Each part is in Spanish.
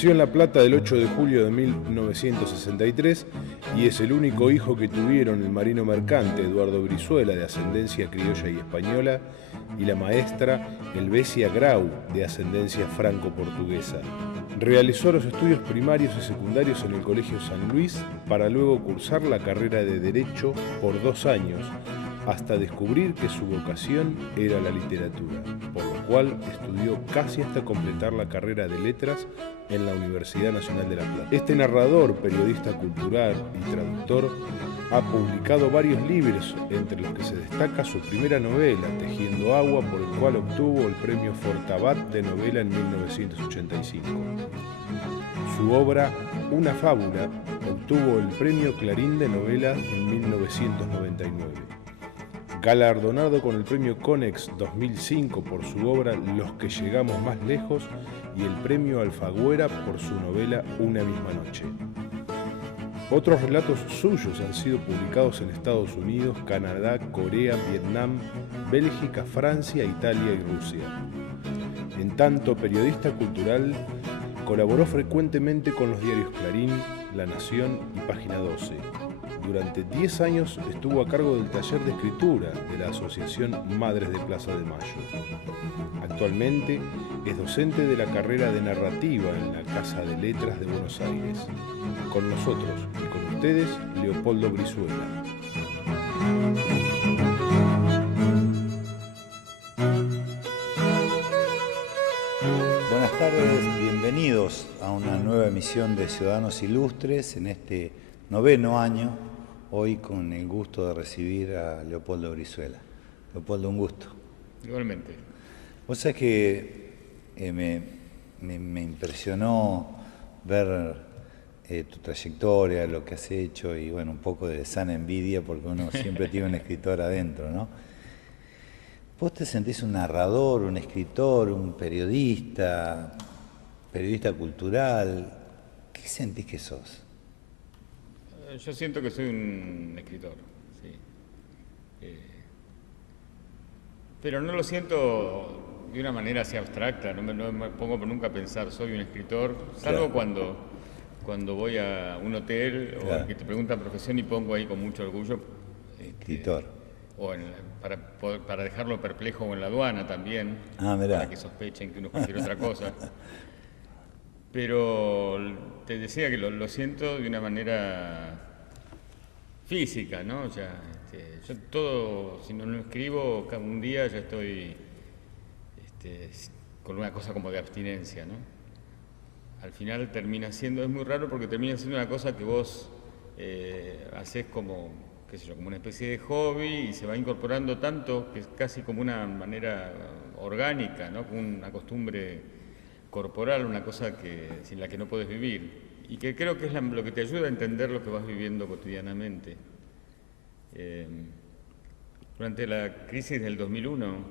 Nació en La Plata el 8 de julio de 1963 y es el único hijo que tuvieron el marino mercante Eduardo Brizuela, de ascendencia criolla y española, y la maestra Helvecia Grau, de ascendencia franco-portuguesa. Realizó los estudios primarios y secundarios en el Colegio San Luis para luego cursar la carrera de Derecho por 2 años, hasta descubrir que su vocación era la literatura, por lo cual estudió casi hasta completar la carrera de Letras en la Universidad Nacional de La Plata. Este narrador, periodista cultural y traductor, ha publicado varios libros, entre los que se destaca su primera novela, Tejiendo Agua, por el cual obtuvo el premio Fortabat de novela en 1985. Su obra, Una fábula, obtuvo el premio Clarín de novela en 1999. Galardonado con el premio Conex 2005 por su obra Los que llegamos más lejos y el premio Alfaguara por su novela Una misma noche. Otros relatos suyos han sido publicados en Estados Unidos, Canadá, Corea, Vietnam, Bélgica, Francia, Italia y Rusia. En tanto periodista cultural, colaboró frecuentemente con los diarios Clarín, La Nación y Página 12. Durante 10 años estuvo a cargo del taller de escritura de la Asociación Madres de Plaza de Mayo. Actualmente es docente de la carrera de narrativa en la Casa de Letras de Buenos Aires. Con nosotros y con ustedes, Leopoldo Brizuela. Buenas tardes, bienvenidos a una nueva emisión de Ciudadanos Ilustres en este 9º año, hoy con el gusto de recibir a Leopoldo Brizuela. Leopoldo, un gusto. Igualmente. Vos sabés que me impresionó ver tu trayectoria, lo que has hecho y bueno, un poco de sana envidia porque uno siempre tiene un escritor adentro, ¿no? ¿Vos te sentís un narrador, un escritor, un periodista cultural? ¿Qué sentís que sos? Yo siento que soy un escritor, sí. Pero no lo siento de una manera así abstracta, no me pongo nunca a pensar soy un escritor, salvo Claro. cuando voy a un hotel Claro. o que te preguntan profesión y pongo ahí con mucho orgullo. Escritor. O para dejarlo perplejo o en la aduana también, Mirá. para que sospechen que uno es cualquier otra cosa. Pero te decía que lo siento de una manera física, ¿no? O sea, yo todo, si no lo escribo, cada un día ya estoy con una cosa como de abstinencia, ¿no? Al final termina siendo, es muy raro porque termina siendo una cosa que vos haces como, qué sé yo, como una especie de hobby y se va incorporando tanto que es casi como una manera orgánica, ¿no? Como una costumbre corporal, una cosa sin la que no puedes vivir y que creo que es lo que te ayuda a entender lo que vas viviendo cotidianamente. Durante la crisis del 2001,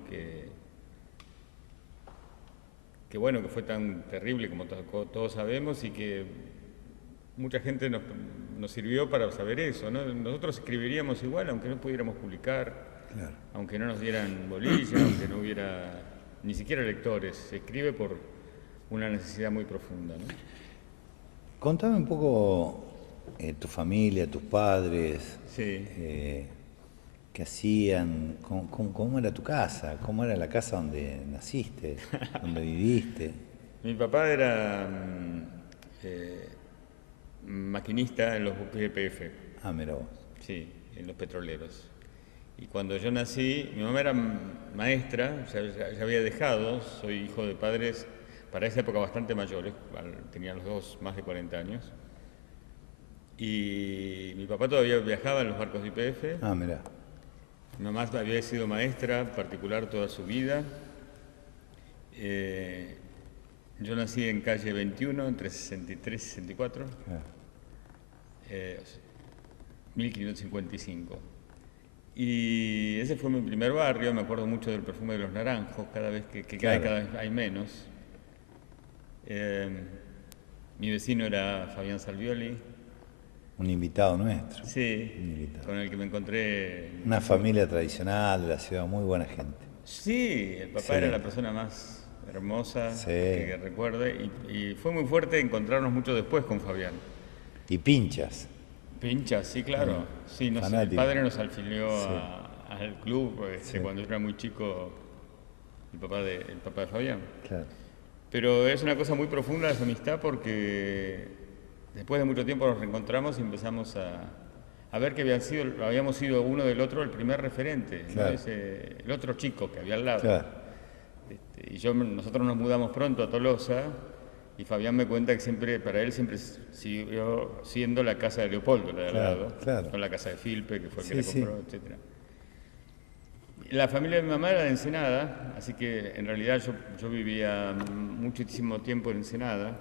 que bueno, que fue tan terrible como todos sabemos y que mucha gente nos sirvió para saber eso, ¿no? Nosotros escribiríamos igual aunque no pudiéramos publicar, Claro. aunque no nos dieran bolilla, aunque no hubiera ni siquiera lectores. Se escribe por una necesidad muy profunda, ¿no? Contame un poco tu familia, tus padres, Sí. qué hacían, cómo era tu casa, cómo era la casa donde naciste, donde viviste. Mi papá era maquinista en los buques EPF, Mirá vos. sí, en los petroleros. Y cuando yo nací, mi mamá era maestra, ya había dejado, soy hijo de padres para esa época bastante mayores, tenían los dos más de 40 años. Y mi papá todavía viajaba en los barcos de YPF. Mirá. Mi mamá había sido maestra particular toda su vida. Yo nací en calle 21, entre 63 y 64, 1555. Y ese fue mi primer barrio, me acuerdo mucho del perfume de los naranjos, cada vez que Claro. cada vez hay menos. Mi vecino era Fabián Salvioli. Un invitado nuestro. Sí, Un invitado. con el que me encontré. Una familia tradicional de la ciudad, muy buena gente. Sí, el papá Sí. era la persona más hermosa, Sí. que recuerde, y fue muy fuerte encontrarnos mucho después con Fabián. Y Pinchas. Pincha, sí, claro. Sí, el fanático. padre nos afilió Sí. al club Sí. cuando yo era muy chico, el papá de Fabián. Claro. Pero es una cosa muy profunda esa amistad porque después de mucho tiempo nos reencontramos y empezamos a ver que habíamos sido uno del otro el primer referente, ¿no? Claro. El otro chico que había al lado. Claro. Nosotros nos mudamos pronto a Tolosa y Fabián me cuenta que para él siempre siguió siendo la casa de Leopoldo, la de al Claro, lado, claro. no la casa de Filpe, que fue el Sí, que sí. la compró, etcétera. La familia de mi mamá era de Ensenada, así que en realidad yo vivía muchísimo tiempo en Ensenada.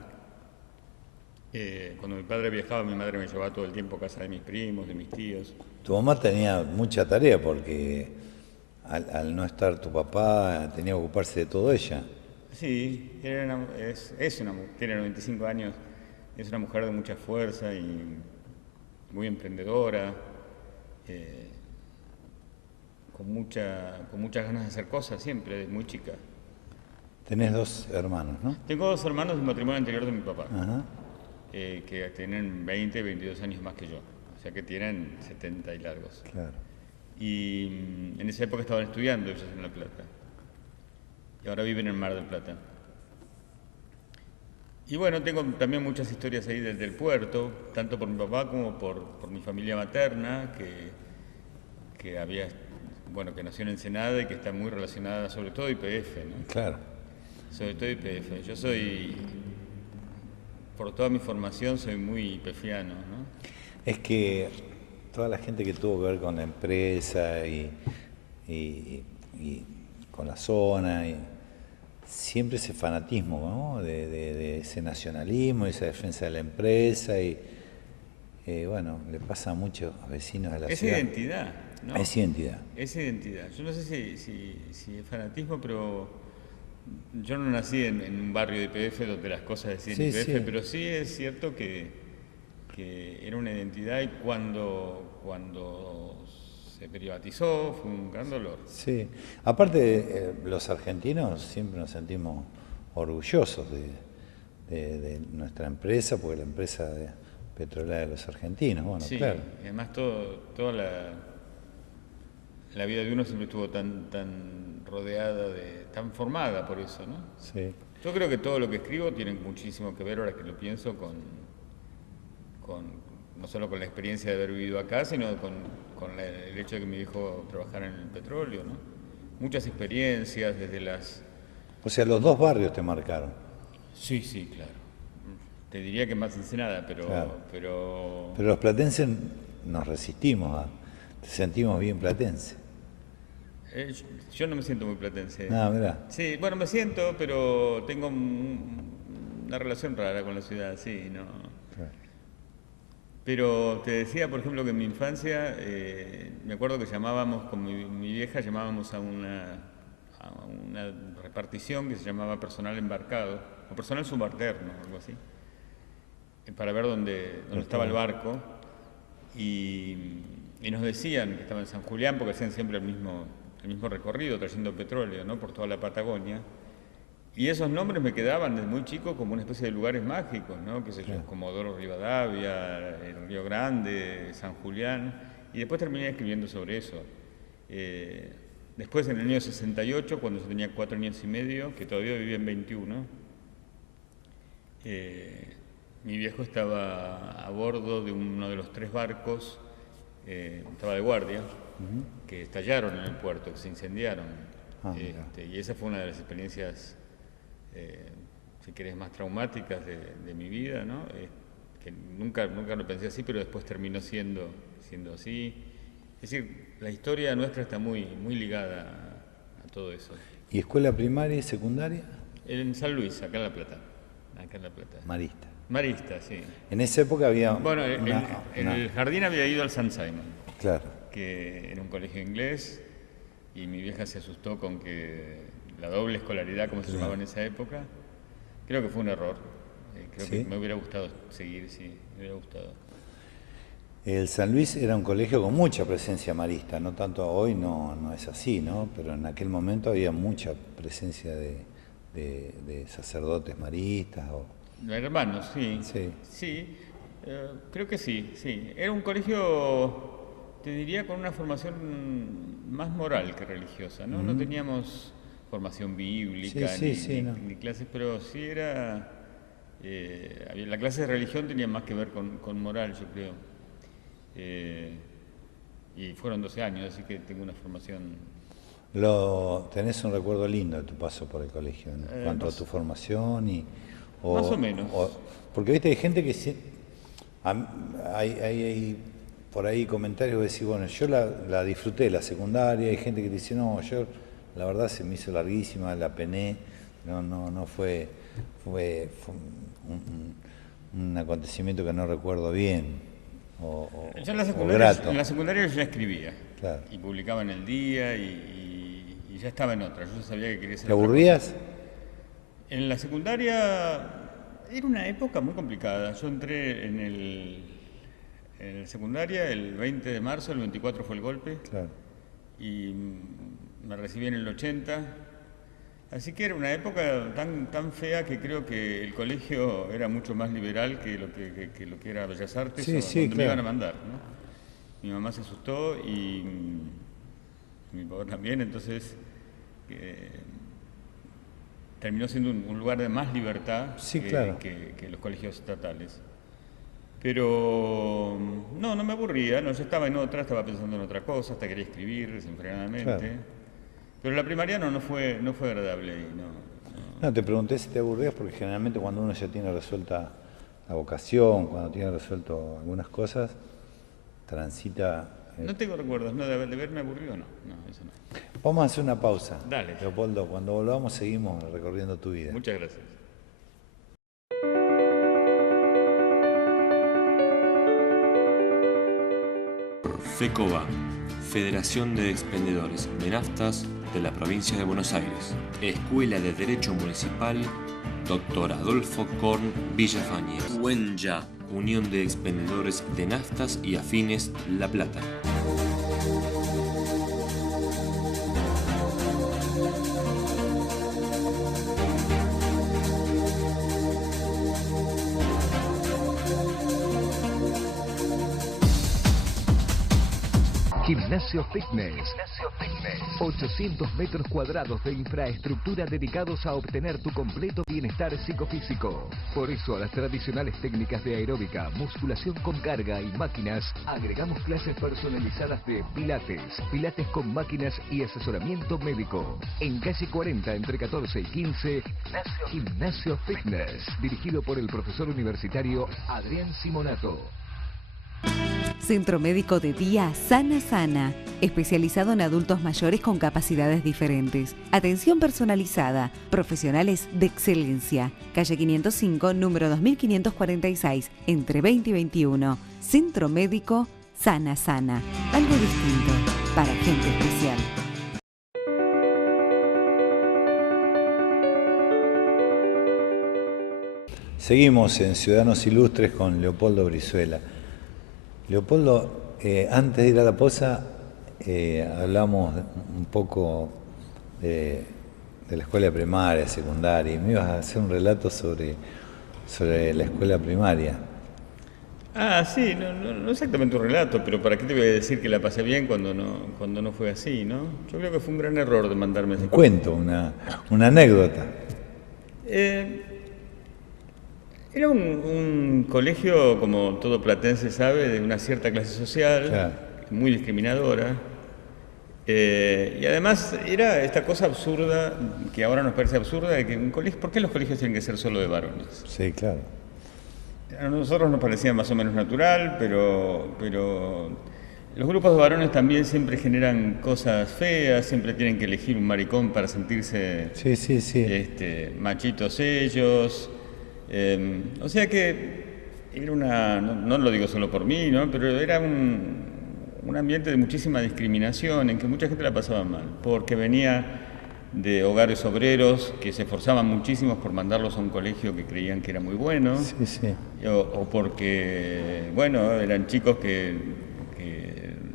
Cuando mi padre viajaba, mi madre me llevaba todo el tiempo a casa de mis primos, de mis tíos. Tu mamá tenía mucha tarea porque al no estar tu papá tenía que ocuparse de todo ella. Sí, tiene 95 años, es una mujer de mucha fuerza y muy emprendedora, con muchas ganas de hacer cosas siempre, desde muy chica. Tenés 2 hermanos, ¿no? Tengo 2 hermanos del matrimonio anterior de mi papá, Ajá. que tienen 20, 22 años más que yo, o sea que tienen 70 y largos. Claro. Y en esa época estaban estudiando ellos en La Plata. Y ahora viven en Mar del Plata. Y bueno, tengo también muchas historias ahí desde el puerto, tanto por mi papá como por mi familia materna, que que nació en Ensenada y que está muy relacionada sobre todo YPF, ¿no? Claro. Sobre todo YPF. Yo por toda mi formación, soy muy YPFiano, ¿no? Es que toda la gente que tuvo que ver con la empresa y con la zona, siempre ese fanatismo, ¿no? de ese nacionalismo, esa defensa de la empresa y bueno, le pasa a muchos vecinos de la Es ciudad. identidad, ¿no? Es identidad. Es identidad. Yo no sé si es fanatismo, pero yo no nací en un barrio de YPF donde las cosas decían Sí, YPF, sí. pero sí es cierto que era una identidad y cuando se privatizó fue un gran dolor. Sí. Aparte, los argentinos siempre nos sentimos orgullosos de nuestra empresa, porque la empresa petrolera de los argentinos, bueno, Sí, claro. y además toda la vida de uno siempre estuvo tan rodeada tan formada por eso, ¿no? Sí. Yo creo que todo lo que escribo tiene muchísimo que ver, ahora que lo pienso, no solo con la experiencia de haber vivido acá, sino con el hecho de que mi hijo trabajara en el petróleo, ¿no? Muchas experiencias desde las... O sea, los 2 barrios te marcaron. Sí, sí, claro. Te diría que más Ensenada, Claro. pero Pero los platenses nos resistimos te sentimos bien platense. yo no me siento muy platense. Ah, mirá. Sí, bueno, me siento, pero tengo una relación rara con la ciudad, sí, ¿no? Claro. Pero te decía, por ejemplo, que en mi infancia, me acuerdo que con mi vieja llamábamos a una repartición que se llamaba personal embarcado, o personal subalterno, algo así, para ver dónde estaba el barco. Y nos decían que estaba en San Julián, porque hacían siempre el mismo recorrido, trayendo petróleo, ¿no? Por toda la Patagonia. Y esos nombres me quedaban desde muy chico como una especie de lugares mágicos, ¿no? Qué sé yo, Comodoro Rivadavia, el Río Grande, San Julián, y después terminé escribiendo sobre eso. Después, en el año 68, cuando yo tenía 4 años y medio, que todavía vivía en 21, mi viejo estaba a bordo de uno de los 3 barcos, estaba de guardia, que estallaron en el puerto, que se incendiaron. Y esa fue una de las experiencias, si querés, más traumáticas de mi vida, ¿no? Que nunca lo pensé así, pero después terminó siendo así. Es decir, la historia nuestra está muy ligada a todo eso. ¿Y escuela primaria y secundaria? En San Luis, acá en La Plata. Marista. Marista, sí. En esa época había Bueno, en el jardín había ido al San Simon, Claro. que era un colegio inglés, y mi vieja se asustó con que la doble escolaridad, como se llamaba en esa época, creo que fue un error. Creo ¿Sí? que me hubiera gustado seguir, sí, me hubiera gustado. El San Luis era un colegio con mucha presencia marista, no tanto hoy, no es así, ¿no? Pero en aquel momento había mucha presencia de de sacerdotes maristas? Hermanos, sí. Sí. Sí, creo que sí, sí. Era un colegio, te diría, con una formación más moral que religiosa, ¿no? No teníamos formación bíblica ni clases, pero sí era... la clase de religión tenía más que ver con moral, yo creo. Y fueron 12 años, así que tengo una formación... ¿Tenés un recuerdo lindo de tu paso por el colegio en cuanto a tu formación? Más o menos. Porque viste, hay gente que... Hay por ahí comentarios que decís, bueno, yo la disfruté la secundaria, hay gente que dice, no, yo la verdad se me hizo larguísima, la pené, no fue un acontecimiento que no recuerdo bien Yo en la secundaria yo ya escribía, claro. Y publicaba en El Día y ya estaba en otra, yo sabía que quería ser ¿Te otra aburrías? cosa. En la secundaria era una época muy complicada. Yo entré en la secundaria el 20 de marzo, el 24 fue el golpe, Claro. y me recibí en el 80. Así que era una época tan fea que creo que el colegio era mucho más liberal que lo que era Bellas Artes, Sí, o sí, donde me claro. iban a mandar, ¿no? Mi mamá se asustó y mi papá también, entonces terminó siendo un lugar de más libertad Sí, claro. que los colegios estatales. Pero no me aburría, no, yo estaba en otra, estaba pensando en otra cosa, hasta quería escribir desenfrenadamente. Claro. Pero la primaria no fue agradable. No, te pregunté si te aburrías porque generalmente cuando uno ya tiene resuelta la vocación, cuando tiene resuelto algunas cosas, transita... No tengo recuerdos, no, de verme aburrido, no, eso no. Vamos a hacer una pausa. Dale. Leopoldo, cuando volvamos seguimos recorriendo tu vida. Muchas gracias. FECOBA, Federación de Expendedores de Naftas de la Provincia de Buenos Aires. Escuela de Derecho Municipal, Dr. Adolfo Korn Villafañez. UENYA, Unión de Expendedores de Naftas y Afines La Plata. Gimnasio Fitness. 800 metros cuadrados de infraestructura dedicados a obtener tu completo bienestar psicofísico. Por eso a las tradicionales técnicas de aeróbica, musculación con carga y máquinas, agregamos clases personalizadas de pilates, pilates con máquinas y asesoramiento médico. En calle 40 entre 14 y 15, Gimnasio Fitness, dirigido por el profesor universitario Adrián Simonato. Centro Médico de Día Sana Sana, especializado en adultos mayores con capacidades diferentes. Atención personalizada, profesionales de excelencia. Calle 505, número 2546, entre 20 y 21. Centro Médico Sana Sana, algo distinto para gente especial. Seguimos en Ciudadanos Ilustres con Leopoldo Brizuela. Leopoldo, antes de ir a la pausa, hablamos un poco de la escuela primaria, secundaria, y me ibas a hacer un relato sobre la escuela primaria. Ah, sí, no exactamente un relato, pero ¿para qué te voy a decir que la pasé bien cuando no fue así, no? Yo creo que fue un gran error de mandarme ese Cuento, una anécdota. Era un colegio, como todo platense sabe, de una cierta clase social, Claro. muy discriminadora. Y además era esta cosa absurda, que ahora nos parece absurda, de que un colegio, ¿por qué los colegios tienen que ser solo de varones? Sí, claro. A nosotros nos parecía más o menos natural, pero los grupos de varones también siempre generan cosas feas, siempre tienen que elegir un maricón para sentirse Sí. machitos ellos. O sea que era no lo digo solo por mí, ¿no? Pero era un ambiente de muchísima discriminación en que mucha gente la pasaba mal, porque venía de hogares obreros que se esforzaban muchísimo por mandarlos a un colegio que creían que era muy bueno, Sí. o porque, bueno, eran chicos que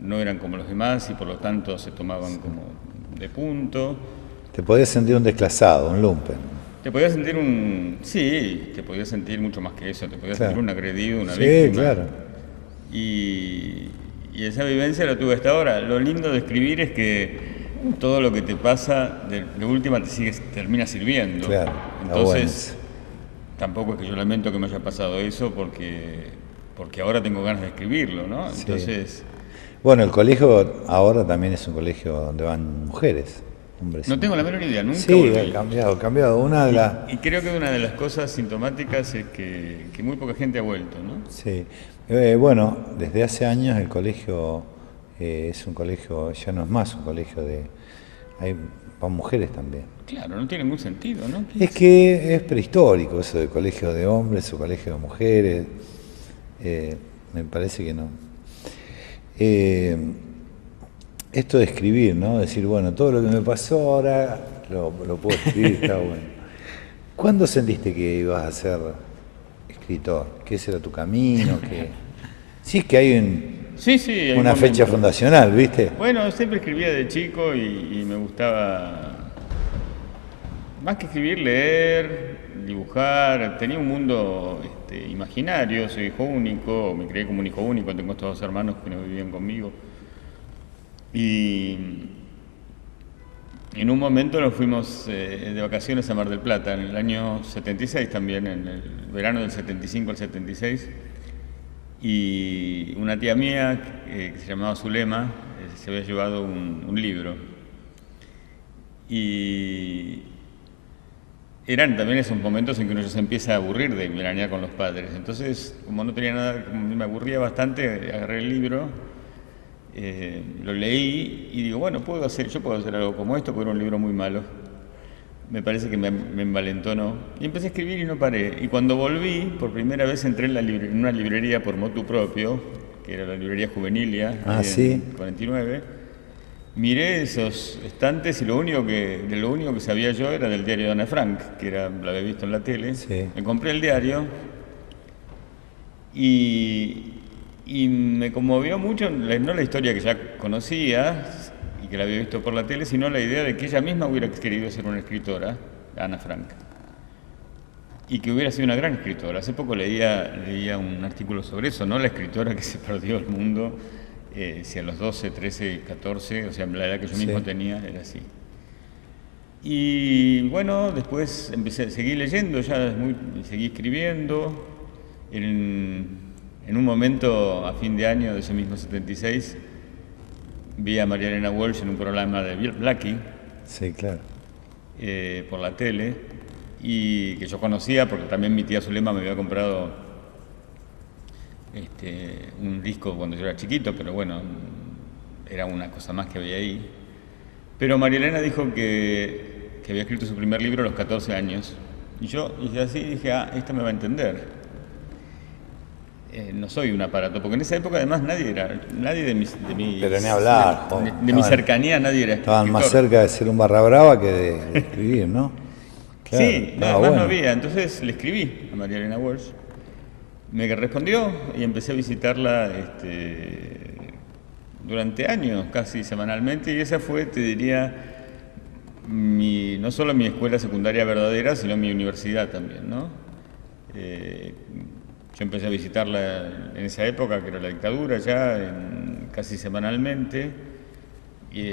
no eran como los demás y por lo tanto se tomaban como de punto. Te podías sentir un desclasado, un lumpen. Te podías sentir sí, te podías sentir mucho más que eso, te podías Claro. sentir un agredido, una Sí, víctima. claro. Y esa vivencia la tuve hasta ahora. Lo lindo de escribir es que todo lo que te pasa, de última termina sirviendo. Claro, está Entonces, tampoco es que yo lamento que me haya pasado eso porque ahora tengo ganas de escribirlo, ¿no? Sí. Entonces, Bueno, el colegio ahora también es un colegio donde van mujeres, hombres. no tengo la menor idea, nunca Sí, volví. ha cambiado. Una de las... Y creo que una de las cosas sintomáticas es que muy poca gente ha vuelto, ¿no? Sí. Bueno, desde hace años el colegio es un colegio, ya no es más un colegio van mujeres también. Claro, no tiene ningún sentido, ¿no? Es que es prehistórico eso de colegio de hombres o colegio de mujeres. Me parece que no. Esto de escribir, ¿no? Decir, bueno, todo lo que me pasó ahora lo puedo escribir, está bueno. ¿Cuándo sentiste que ibas a ser escritor? ¿Que ese era tu camino? Sí, es que hay Sí, hay un una fecha momento. fundacional, ¿viste? Bueno, siempre escribía de chico y me gustaba, más que escribir, leer, dibujar. Tenía un mundo imaginario, soy hijo único, me crié como un hijo único, tengo estos 2 hermanos que no vivían conmigo. Y en un momento nos fuimos de vacaciones a Mar del Plata, en el año 76 también, en el verano del 75 al 76. Y una tía mía, que se llamaba Zulema, se había llevado un libro. Y eran también esos momentos en que uno ya se empieza a aburrir de veranear con los padres. Entonces, como no tenía nada, como me aburría bastante, agarré el libro, lo leí y digo, bueno, yo puedo hacer algo como esto, porque era un libro muy malo. Me parece que me envalentonó. Y empecé a escribir y no paré. Y cuando volví, por primera vez entré en una librería por motu propio, que era la librería Juvenilia, ahí sí. en 49. Miré esos estantes y lo único que sabía yo era del diario de Ana Frank, que lo había visto en la tele. Sí. Me compré el diario y me conmovió mucho, no la historia que ya conocía y que la había visto por la tele, sino la idea de que ella misma hubiera querido ser una escritora, Ana Frank, y que hubiera sido una gran escritora. Hace poco leía un artículo sobre eso, ¿no? La escritora que se perdió el mundo, si a los 12, 13, 14, o sea, la edad que yo mismo tenía, era así. Y bueno, después seguí leyendo, seguí escribiendo. En un momento, a fin de año de ese mismo 76, vi a María Elena Walsh en un programa de Blackie, Sí, claro. por la tele, y que yo conocía porque también mi tía Zulema me había comprado un disco cuando yo era chiquito, pero bueno, era una cosa más que había ahí. Pero María Elena dijo que había escrito su primer libro a los 14 años, y así dije, esta me va a entender. No soy un aparato, porque en esa época además nadie de mis Pero ni hablar, de mi cercanía nadie era Estaban más escritor. cerca de ser un barra brava que de escribir, ¿no? Claro, Sí, estaba además bueno. no había. Entonces le escribí a María Elena Walsh, me respondió y empecé a visitarla durante años, casi semanalmente, y esa fue, te diría, no solo mi escuela secundaria verdadera, sino mi universidad también, ¿no? Yo empecé a visitarla en esa época, que era la dictadura, casi semanalmente, y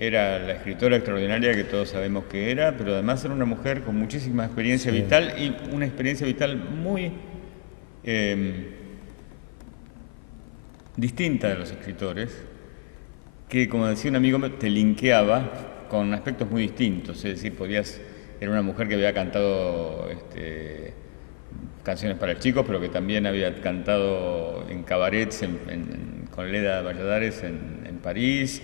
era la escritora extraordinaria que todos sabemos que era, pero además era una mujer con muchísima experiencia vital, y una experiencia vital muy distinta de los escritores, que, como decía un amigo, te linkeaba con aspectos muy distintos. Es decir, era una mujer que había cantado canciones para chicos, pero que también había cantado en cabarets con Leda Valladares en París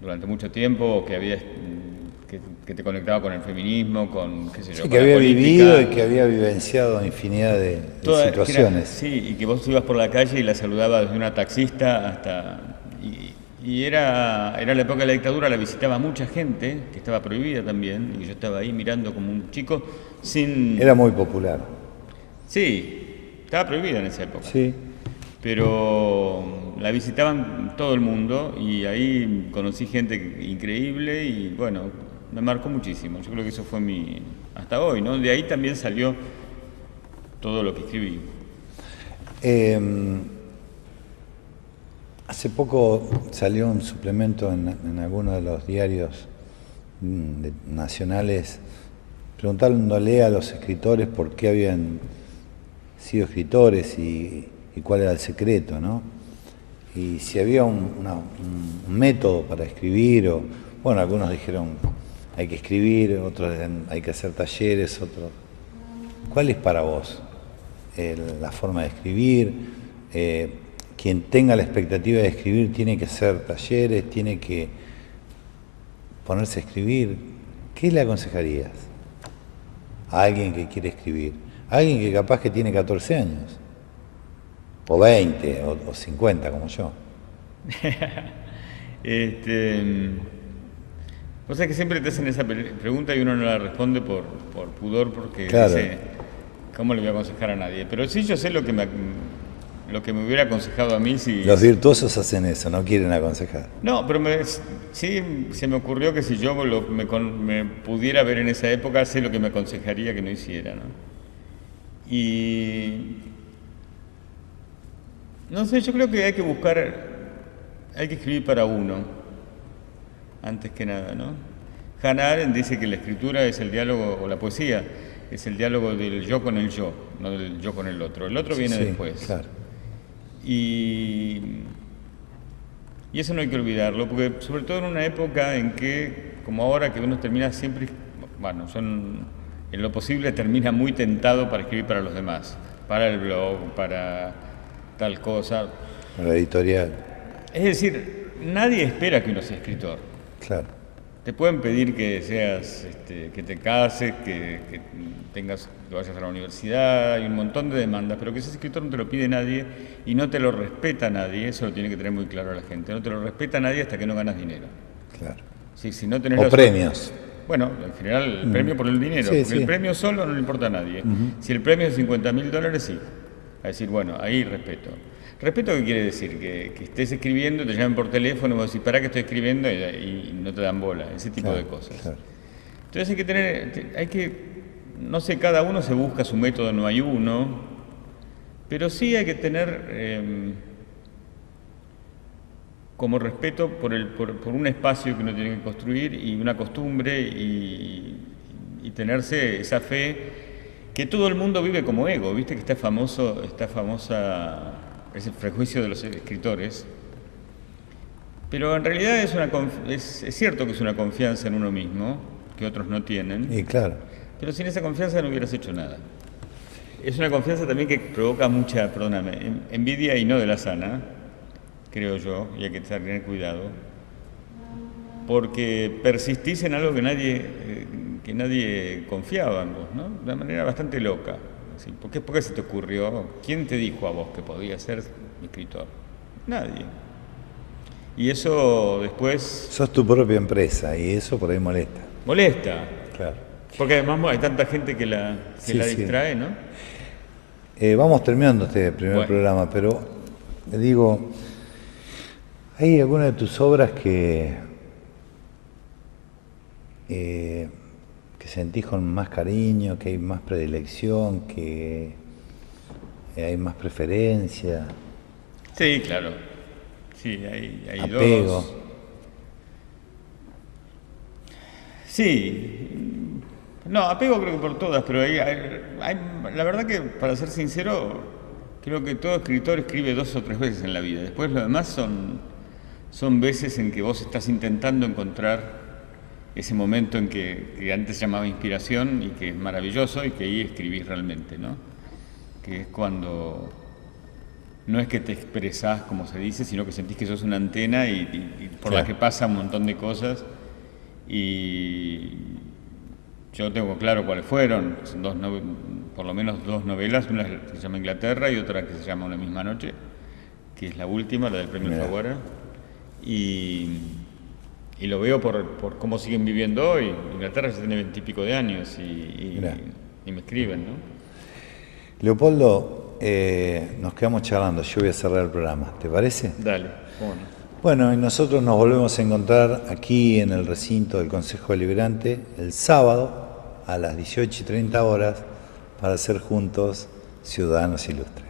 durante mucho tiempo, que te conectaba con el feminismo, con, qué sé yo, Sí, con que la había política. vivido y que había vivenciado infinidad de situaciones. Sí, y que vos ibas por la calle y la saludabas desde una taxista hasta... Y era la época de la dictadura, la visitaba mucha gente, que estaba prohibida también, y yo estaba ahí mirando como un chico sin... Era muy popular. Sí, estaba prohibida en esa época. Sí. Pero la visitaban todo el mundo y ahí conocí gente increíble y bueno, me marcó muchísimo. Yo creo que eso fue hasta hoy, ¿no? De ahí también salió todo lo que escribí. Hace poco salió un suplemento en alguno de los diarios nacionales preguntándole a los escritores por qué habían sido escritores y cuál era el secreto, ¿no? Y si había un método para escribir, bueno, algunos dijeron hay que escribir, otros decían hay que hacer talleres, otros. ¿Cuál es para vos la forma de escribir? Quien tenga la expectativa de escribir tiene que hacer talleres, tiene que ponerse a escribir. ¿Qué le aconsejarías a alguien que quiere escribir? A alguien que capaz que tiene 14 años, o 20, o 50, como yo. O sea que siempre te hacen esa pregunta y uno no la responde por pudor, porque claro. Dice, ¿cómo le voy a aconsejar a nadie? Pero sí yo sé lo que me hubiera aconsejado a mí si... Los virtuosos hacen eso, no quieren aconsejar. No, pero sí se me ocurrió que si yo me pudiera ver en esa época, sé lo que me aconsejaría que no hiciera, ¿no? Y... no sé, yo creo que hay que escribir para uno, antes que nada, ¿no? Hannah Arendt dice que la escritura es el diálogo, o la poesía, es el diálogo del yo con el yo, no del yo con el otro. El otro viene después. Claro. Y eso no hay que olvidarlo, porque sobre todo en una época en que, como ahora, que uno termina siempre, bueno, en lo posible termina muy tentado para escribir para los demás, para el blog, para tal cosa. Para la editorial. Es decir, nadie espera que uno sea escritor. Claro. Te pueden pedir que seas, que te cases, que vayas a la universidad, hay un montón de demandas, pero que seas escritor no te lo pide nadie y no te lo respeta nadie, eso lo tiene que tener muy claro la gente, no te lo respeta nadie hasta que no ganas dinero. Claro. Sí, si no tenés o premios. Bueno, en general el premio por el dinero, Sí, porque el premio solo no le importa a nadie. Si el premio es $50.000, sí. A decir, bueno, ahí respeto. ¿Respeto qué quiere decir? Que estés escribiendo, te llamen por teléfono, vos decís, ¿para qué estoy escribiendo? Y no te dan bola, ese tipo de cosas. Claro. Entonces no sé, cada uno se busca su método, no hay uno, pero sí hay que tener como respeto por un espacio que uno tiene que construir y una costumbre y tenerse esa fe que todo el mundo vive como ego, viste que está famosa ese prejuicio de los escritores, pero en realidad es cierto que es una confianza en uno mismo que otros no tienen. Y claro. Pero sin esa confianza no hubieras hecho nada. Es una confianza también que provoca mucha, perdóname, envidia y no de la sana, creo yo, y hay que tener cuidado, porque persistís en algo que nadie confiaba en vos, ¿no? De una manera bastante loca. Así, ¿por qué se te ocurrió? ¿Quién te dijo a vos que podías ser escritor? Nadie. Y eso después... Sos tu propia empresa y eso por ahí molesta. Molesta. Claro. Porque además hay tanta gente que la distrae, ¿no? Vamos terminando este primer programa, pero le digo, ¿hay alguna de tus obras que sentís con más cariño, que hay más predilección, que hay más preferencia? Sí, claro. Sí, hay apego. dos. Sí. No, apego creo que por todas, pero la verdad que, para ser sincero, creo que todo escritor escribe 2 o 3 veces en la vida. Después lo demás son veces en que vos estás intentando encontrar ese momento en que antes se llamaba inspiración y que es maravilloso y que ahí escribís realmente, ¿no? Que es cuando no es que te expresás como se dice, sino que sentís que sos una antena y por la que pasa un montón de cosas. Y yo tengo claro cuáles fueron, son por lo menos 2 novelas, una que se llama Inglaterra y otra que se llama Una misma noche, que es la última, la del premio Alfaguara. Y lo veo por cómo siguen viviendo hoy. Inglaterra ya tiene 20 y pico de años y me escriben, ¿no? Leopoldo, nos quedamos charlando, yo voy a cerrar el programa, ¿te parece? Dale, cómo no. Bueno, y nosotros nos volvemos a encontrar aquí en el recinto del Consejo Deliberante el sábado a las 18:30 horas para ser juntos ciudadanos ilustres.